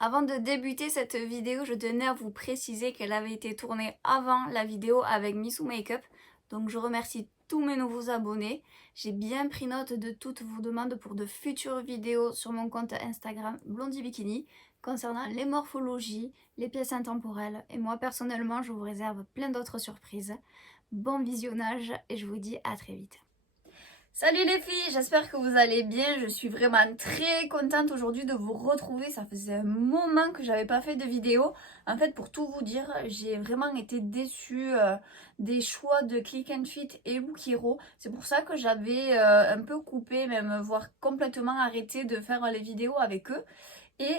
Avant de débuter cette vidéo, je tenais à vous préciser qu'elle avait été tournée avant la vidéo avec Missou Makeup. Donc je remercie tous mes nouveaux abonnés. J'ai bien pris note de toutes vos demandes pour de futures vidéos sur mon compte Instagram Blondie Bikini concernant les morphologies, les pièces intemporelles. Et moi personnellement, je vous réserve plein d'autres surprises. Bon visionnage et je vous dis à très vite. Salut les filles, j'espère que vous allez bien. Je suis vraiment très contente aujourd'hui de vous retrouver. Ça faisait un moment que j'avais pas fait de vidéo. En fait, pour tout vous dire, j'ai vraiment été déçue des choix de Click and Fit et Look Hero. C'est pour ça que j'avais un peu coupé, même voire complètement arrêté de faire les vidéos avec eux. Et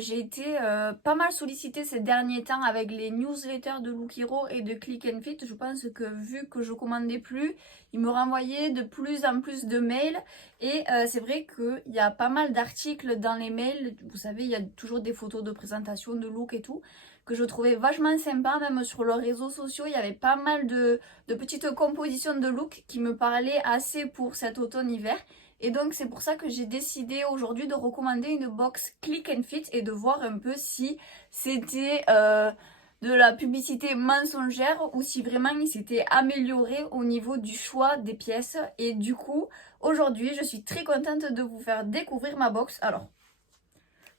j'ai été pas mal sollicitée ces derniers temps avec les newsletters de Look Hero et de Click and Fit. Je pense que vu que je commandais plus, ils me renvoyaient de plus en plus de mails. Et c'est vrai qu'il y a pas mal d'articles dans les mails. Vous savez, il y a toujours des photos de présentation, de look et tout, que je trouvais vachement sympa. Même sur leurs réseaux sociaux, il y avait pas mal de petites compositions de look qui me parlaient assez pour cet automne-hiver. Et donc c'est pour ça que j'ai décidé aujourd'hui de recommander une box Click and Fit et de voir un peu si c'était de la publicité mensongère ou si vraiment il s'était amélioré au niveau du choix des pièces. Et du coup, aujourd'hui, je suis très contente de vous faire découvrir ma box. Alors,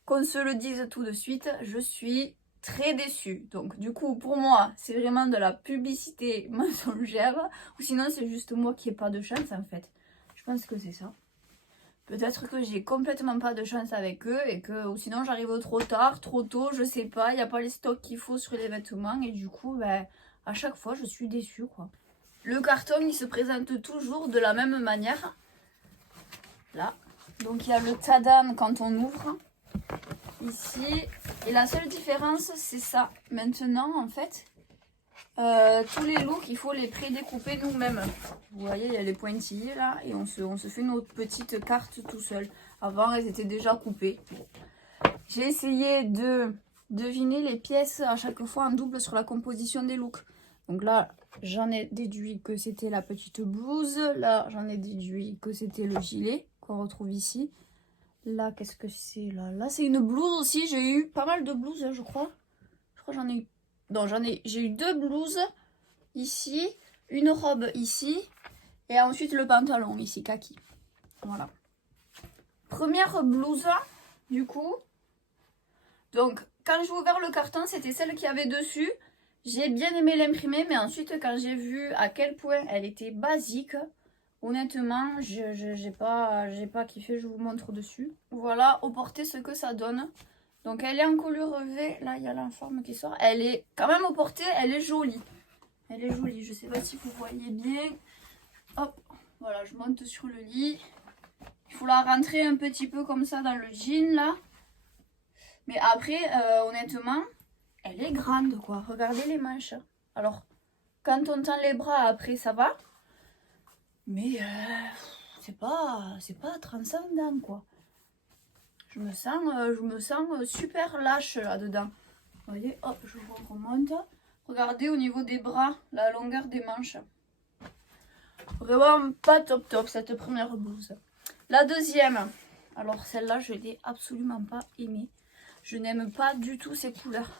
qu'on se le dise tout de suite, je suis très déçue. Donc du coup, pour moi, c'est vraiment de la publicité mensongère. Ou sinon, c'est juste moi qui n'ai pas de chance en fait. Je pense que c'est ça. Peut-être que j'ai complètement pas de chance avec eux et que ou sinon j'arrive trop tard, trop tôt, je sais pas, il n'y a pas les stocks qu'il faut sur les vêtements et du coup ben, à chaque fois je suis déçue quoi. Le carton il se présente toujours de la même manière. Là. Donc il y a le tadam quand on ouvre. Ici. Et la seule différence c'est ça. Maintenant en fait. Tous les looks, il faut les pré-découper nous-mêmes. Vous voyez, il y a les pointillés là, et on se fait notre petite carte tout seul. Avant, elles étaient déjà coupées. J'ai essayé de deviner les pièces à chaque fois en double sur la composition des looks. Donc là, j'en ai déduit que c'était la petite blouse. Là, j'en ai déduit que c'était le gilet qu'on retrouve ici. Là, qu'est-ce que c'est là? Là, c'est une blouse aussi. J'ai eu pas mal de blouses, je crois. Je crois que j'en ai eu. Non, j'ai eu deux blouses ici, une robe ici, et ensuite le pantalon ici, kaki. Voilà. Première blouse, du coup. Donc, quand j'ai ouvert le carton, c'était celle qu'il y avait dessus. J'ai bien aimé l'imprimer, mais ensuite, quand j'ai vu à quel point elle était basique, honnêtement, j'ai pas kiffé, je vous montre dessus. Voilà, au porté, ce que ça donne. Donc, elle est en couleur V. Là, il y a l'informe qui sort. Elle est quand même au porté, elle est jolie. Elle est jolie, je sais pas si vous voyez bien. Hop, voilà, je monte sur le lit. Il faut la rentrer un petit peu comme ça dans le jean là. Mais après, honnêtement, elle est grande quoi. Regardez les manches. Alors, quand on tend les bras après ça va. Mais c'est pas transcendant quoi. Je me sens super lâche là-dedans. Vous voyez, hop, je vous remonte. Regardez au niveau des bras, la longueur des manches. Vraiment pas top top cette première blouse. La deuxième, alors celle-là je l'ai absolument pas aimée. Je n'aime pas du tout ces couleurs.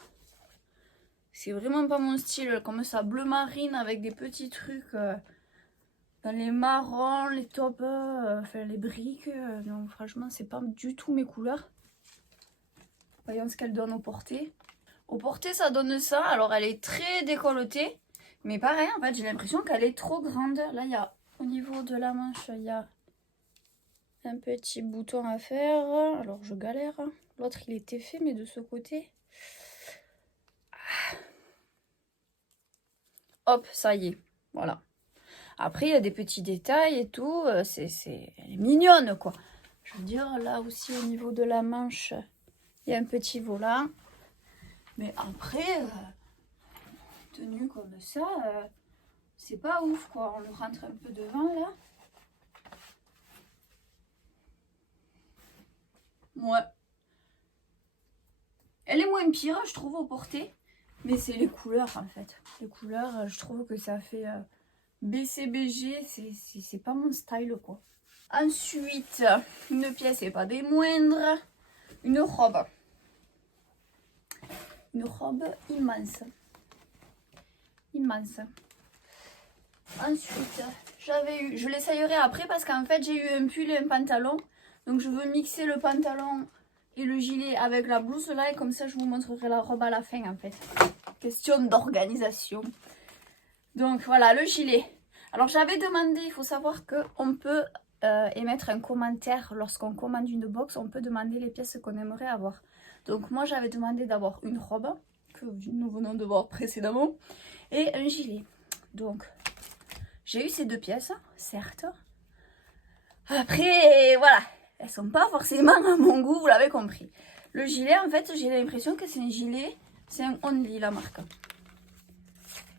C'est vraiment pas mon style, comme ça, bleu marine avec des petits trucs dans les marrons, les taupes, enfin les briques. Donc franchement c'est pas du tout mes couleurs. Voyons ce qu'elle donne au porté. Au porté ça donne ça, alors elle est très décolletée. Mais pareil en fait j'ai l'impression qu'elle est trop grande. Là il y a au niveau de la manche il y a un petit bouton à faire. Alors je galère. L'autre il était fait mais de ce côté. Hop, ça y est. Voilà. Après il y a des petits détails et tout. Elle est mignonne quoi. Je veux dire là aussi au niveau de la manche il y a un petit volant. Mais après tenue comme ça c'est pas ouf quoi. On le rentre un peu devant là. Ouais. Elle est moins pire, je trouve, au porté. Mais c'est les couleurs, en fait. Les couleurs, je trouve que ça fait BCBG. C'est pas mon style, quoi. Ensuite, une pièce et pas des moindres. Une robe. Une robe immense. Immense. Ensuite, je l'essayerai après parce qu'en fait j'ai eu un pull et un pantalon. Donc je veux mixer le pantalon et le gilet avec la blouse là. Et comme ça je vous montrerai la robe à la fin en fait. Question d'organisation. Donc voilà le gilet. Alors j'avais demandé, il faut savoir qu'on peut émettre un commentaire lorsqu'on commande une box. On peut demander les pièces qu'on aimerait avoir. Donc moi j'avais demandé d'avoir une robe que nous venons de voir précédemment et un gilet. Donc j'ai eu ces deux pièces, certes. Après, voilà, elles sont pas forcément à mon goût, vous l'avez compris. Le gilet, en fait, j'ai l'impression que c'est un gilet, c'est un Only, la marque.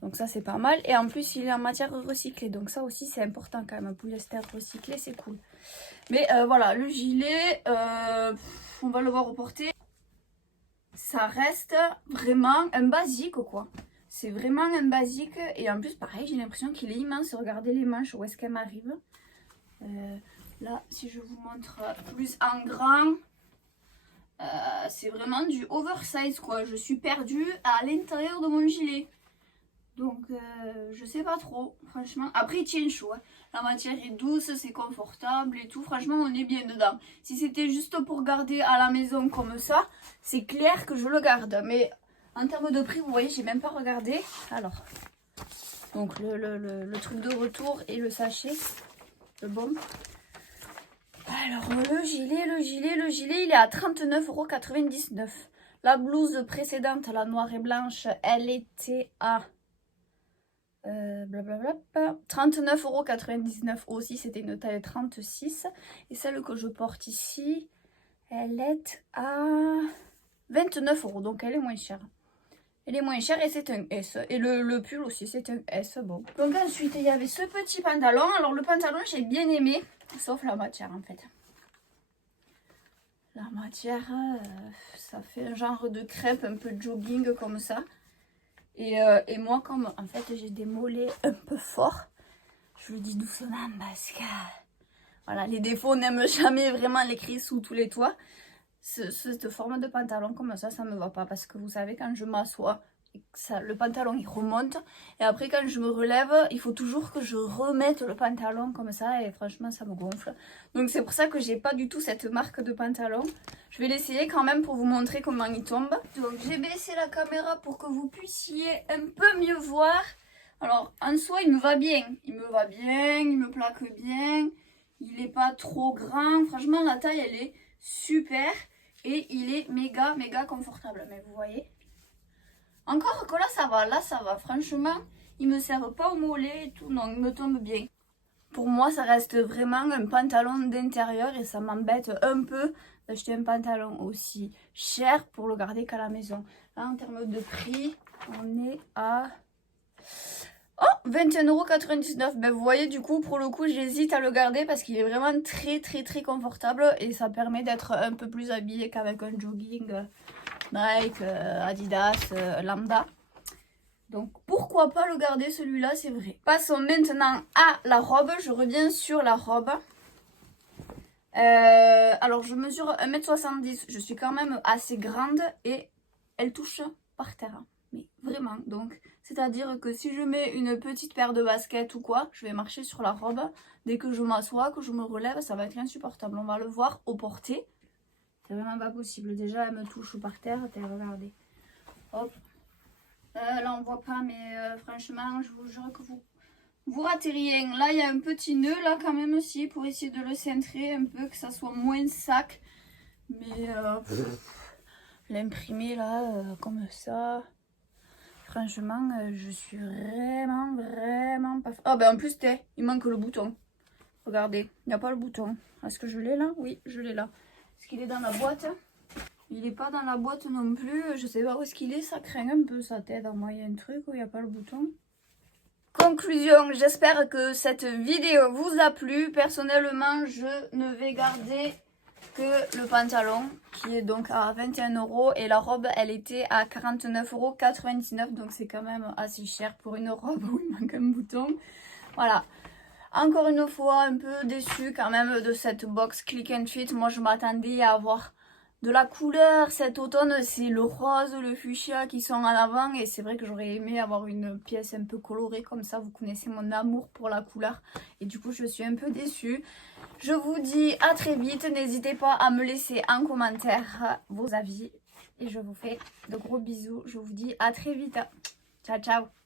Donc ça, c'est pas mal. Et en plus, il est en matière recyclée. Donc ça aussi, c'est important quand même. Un polyester recyclé, c'est cool. Mais voilà, le gilet, on va le voir au porté. Ça reste vraiment un basique, quoi. C'est vraiment un basique. Et en plus, pareil, j'ai l'impression qu'il est immense. Regardez les manches, où est-ce qu'elle m'arrive. Là, si je vous montre plus en grand, c'est vraiment du oversize, quoi. Je suis perdue à l'intérieur de mon gilet. Donc, je sais pas trop, franchement. Après, il tient chaud. Hein. La matière est douce, c'est confortable et tout. Franchement, on est bien dedans. Si c'était juste pour garder à la maison comme ça, c'est clair que je le garde. Mais en termes de prix, vous voyez, j'ai même pas regardé. Alors, donc le truc de retour et le sachet, le bon. Alors, le gilet, il est à 39,99 €. La blouse précédente, la noire et blanche, elle était à 39,99 € aussi, c'était une taille 36. Et celle que je porte ici, elle est à 29 €, donc elle est moins chère. Elle est moins chère et c'est un S. Et le pull aussi, c'est un S. Bon. Donc ensuite, il y avait ce petit pantalon. Alors le pantalon, j'ai bien aimé, sauf la matière en fait. La matière, ça fait un genre de crêpe, un peu jogging comme ça. Et moi, comme en fait j'ai des mollets un peu forts, je le dis doucement parce que voilà, les défauts, on n'aime jamais vraiment les crier sous tous les toits. Cette forme de pantalon comme ça me va pas parce que vous savez, quand je m'assois, le pantalon il remonte et après quand je me relève, il faut toujours que je remette le pantalon comme ça et franchement ça me gonfle. Donc c'est pour ça que j'ai pas du tout cette marque de pantalon. Je vais l'essayer quand même pour vous montrer comment il tombe. Donc j'ai baissé la caméra pour que vous puissiez un peu mieux voir. Alors en soi il me va bien, il me plaque bien, il est pas trop grand, franchement la taille elle est super et il est méga confortable, mais vous voyez. Encore que là ça va, franchement, il me sert pas au mollet et tout, non, il me tombe bien. Pour moi, ça reste vraiment un pantalon d'intérieur et ça m'embête un peu d'acheter un pantalon aussi cher pour le garder qu'à la maison. Là, en termes de prix, on est à 21,99 €. Ben, vous voyez, du coup, pour le coup, j'hésite à le garder parce qu'il est vraiment très confortable et ça permet d'être un peu plus habillé qu'avec un jogging Nike, Adidas, lambda. Donc pourquoi pas le garder celui-là, c'est vrai. Passons maintenant à la robe. Je reviens sur la robe. Alors je mesure 1,70 m. Je suis quand même assez grande et elle touche par terre. Mais vraiment. Donc c'est-à-dire que si je mets une petite paire de baskets ou quoi, je vais marcher sur la robe. Dès que je m'assois, que je me relève, ça va être insupportable. On va le voir au porté. C'est vraiment pas possible. Déjà, elle me touche par terre. Regardez. Hop. Là, on voit pas, mais franchement, je vous jure que vous ratez rien. Là, il y a un petit nœud, là, quand même, aussi, pour essayer de le cintrer un peu, que ça soit moins sac. Mais l'imprimer, là, comme ça, franchement, je suis vraiment pas... Ah, ben en plus, il manque le bouton. Regardez, il n'y a pas le bouton. Est-ce que je l'ai là? Oui, je l'ai là. Est-ce qu'il est dans la boîte? Il n'est pas dans la boîte non plus. Je sais pas où est-ce qu'il est. Ça craint un peu sa tête. Moi, il y a un truc où il n'y a pas le bouton. Conclusion, j'espère que cette vidéo vous a plu. Personnellement, je ne vais garder que le pantalon qui est donc à 21 € et la robe, elle était à 49,99 €. Donc c'est quand même assez cher pour une robe où il manque un bouton. Voilà. Encore une fois, un peu déçue quand même de cette box Click and Fit. Moi, je m'attendais à avoir de la couleur. Cet automne, c'est le rose, le fuchsia qui sont en avant. Et c'est vrai que j'aurais aimé avoir une pièce un peu colorée comme ça. Vous connaissez mon amour pour la couleur. Et du coup, je suis un peu déçue. Je vous dis à très vite. N'hésitez pas à me laisser en commentaire vos avis. Et je vous fais de gros bisous. Je vous dis à très vite. Ciao, ciao.